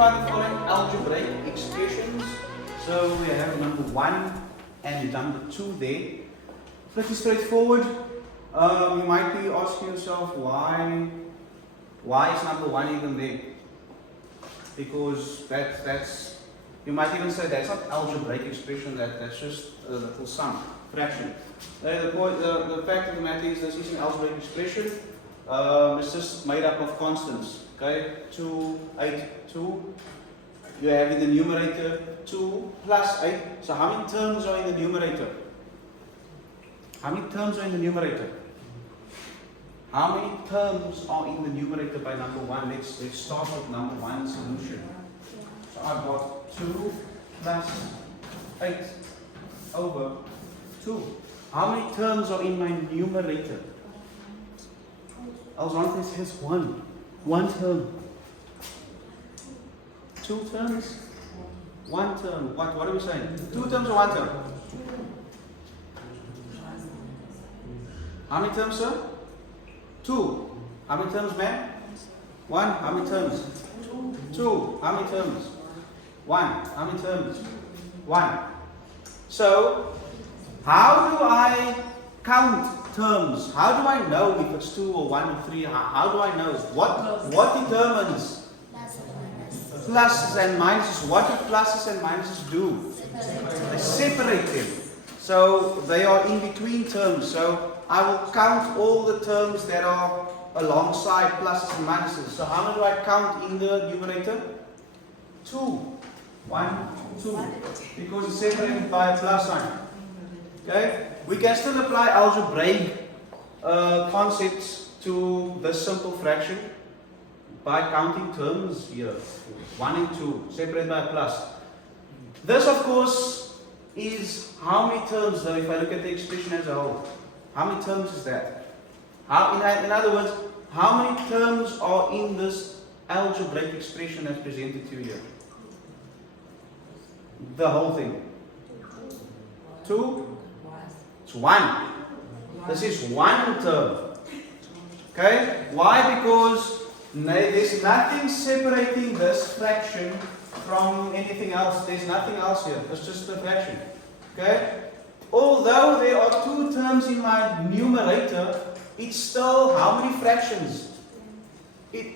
simplify the following algebraic expressions. So we have number 1 and number 2 there. Pretty straightforward. You might be asking yourself why is number 1 even there? Because that's you might even say that's not algebraic expression, that's just a little sum, fraction. The fact of the matter is this is an algebraic expression. It's just made up of constants. Okay, 2, 8, 2. You have in the numerator 2 plus 8. So how many terms are in the numerator? How many terms are in the numerator? How many terms are in the numerator by number 1? Let's start with number 1 solution. So I've got 2 plus 8 over 2. How many terms are in my numerator? Alexander says 1. 1 term. 2 terms? 1 term. What are we saying? 2 terms or 1 term? How many terms, sir? 2. How many terms, man? 1. How many terms? 2. How many terms? 1. How many terms? 1. So, how do I count terms? How do I know if it's 2 or 1 or 3? How do I know? What determines pluses and minuses? What do pluses and minuses do? They separate them. So they are in between terms. So I will count all the terms that are alongside pluses and minuses. So how many do I count in the numerator? 2. 1, 2. Because it's separated by a plus sign. Okay? We can still apply algebraic concepts to this simple fraction by counting terms here. 1 and 2, separated by a plus. This, of course, is how many terms, though, if I look at the expression as a whole. How many terms is that? In other words, how many terms are in this algebraic expression as presented to you here? The whole thing. 2? It's 1. This is 1 term. Okay? Why? Because there's nothing separating this fraction from anything else. There's nothing else here. It's just a fraction. Okay? Although there are 2 terms in my numerator, it's still how many fractions?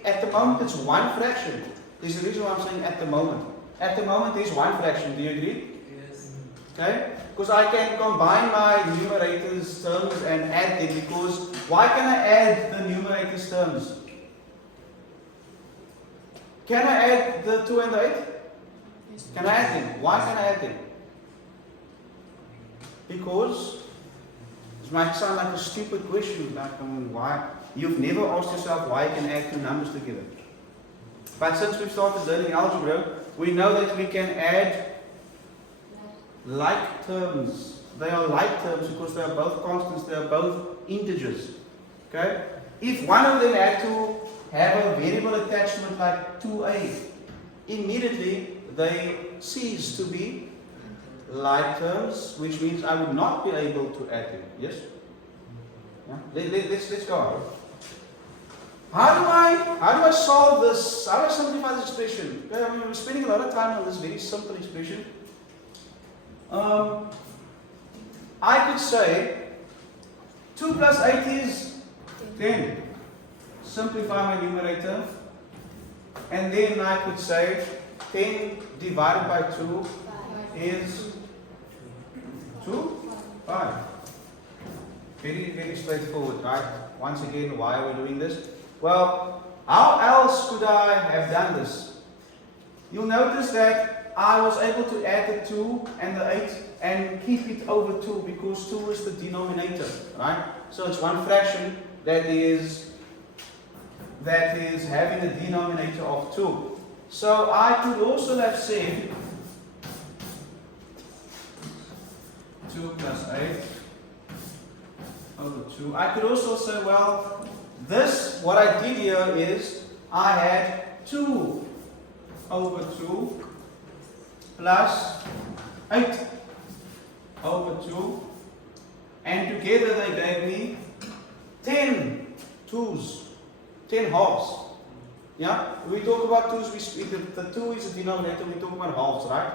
At the moment it's 1 fraction. There's a reason why I'm saying at the moment. At the moment there's 1 fraction. Do you agree? Yes. Okay? Because I can combine my numerators terms and add them. Because why can I add the numerators terms? Can I add the 2 and the 8? Can I add them? Why can I add them? Because it might sound like a stupid question, like why? You've never asked yourself why you can add 2 numbers together. But since we've started learning algebra, we know that we can add like terms. They are like terms because they are both constants, they are both integers. Okay? If one of them had to have a variable attachment like 2a, immediately they cease to be like terms, which means I would not be able to add them. Yes? Yeah? Let's go on. How do I solve this? How do I simplify this expression? Okay, we're spending a lot of time on this very simple expression. I could say 2 plus 8 is 10. Simplify my numerator. And then I could say 10 divided by 2 is 2? 5. Very, very straightforward, right? Once again, why are we doing this? Well, how else could I have done this? You'll notice that I was able to add the 2 and the 8 and keep it over 2 because 2 is the denominator, right? So it's 1 fraction that is having a denominator of 2. So I could also have said 2 plus 8 over 2. I could also say, well, what I did here is I had 2 over 2 plus 8 over 2, and together they gave me 10 twos, 10 halves. Yeah, we talk about 2's, we speak, the 2 is a denominator, we talk about halves, right?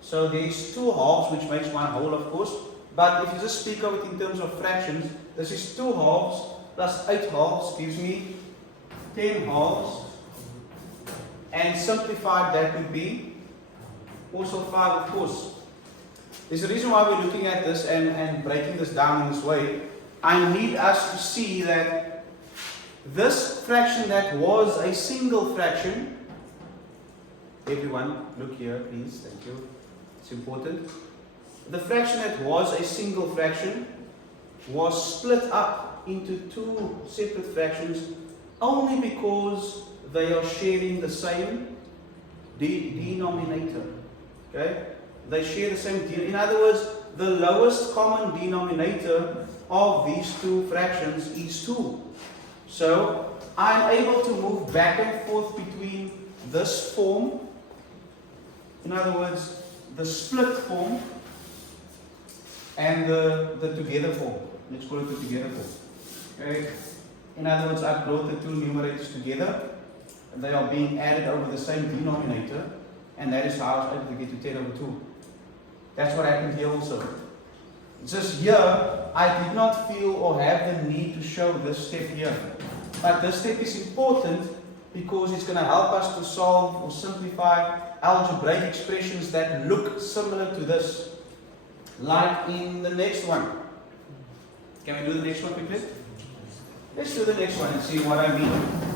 So there's 2 halves, which makes 1 whole, of course. But if you just speak of it in terms of fractions, this is 2 halves plus 8 halves gives me 10 halves. And simplified, that would be also 5, of course. There's a reason why we're looking at this and breaking this down in this way. I need us to see that this fraction that was a single fraction, everyone look here please, thank you, it's important. The fraction that was a single fraction was split up into 2 separate fractions only because they are sharing the same denominator. Okay? They share the same denominator. In other words, the lowest common denominator of these 2 fractions is 2. So I'm able to move back and forth between this form, in other words, the split form, and the together form. Let's call it the together form. Okay? In other words, I've brought the 2 numerators together. They are being added over the same denominator, and that is how I was able to get to 10 over 2. That's what happened here also. Just here, I did not feel or have the need to show this step here. But this step is important because it's going to help us to solve or simplify algebraic expressions that look similar to this. Like in the next one. Can we do the next one quickly? Let's do the next one and see what I mean.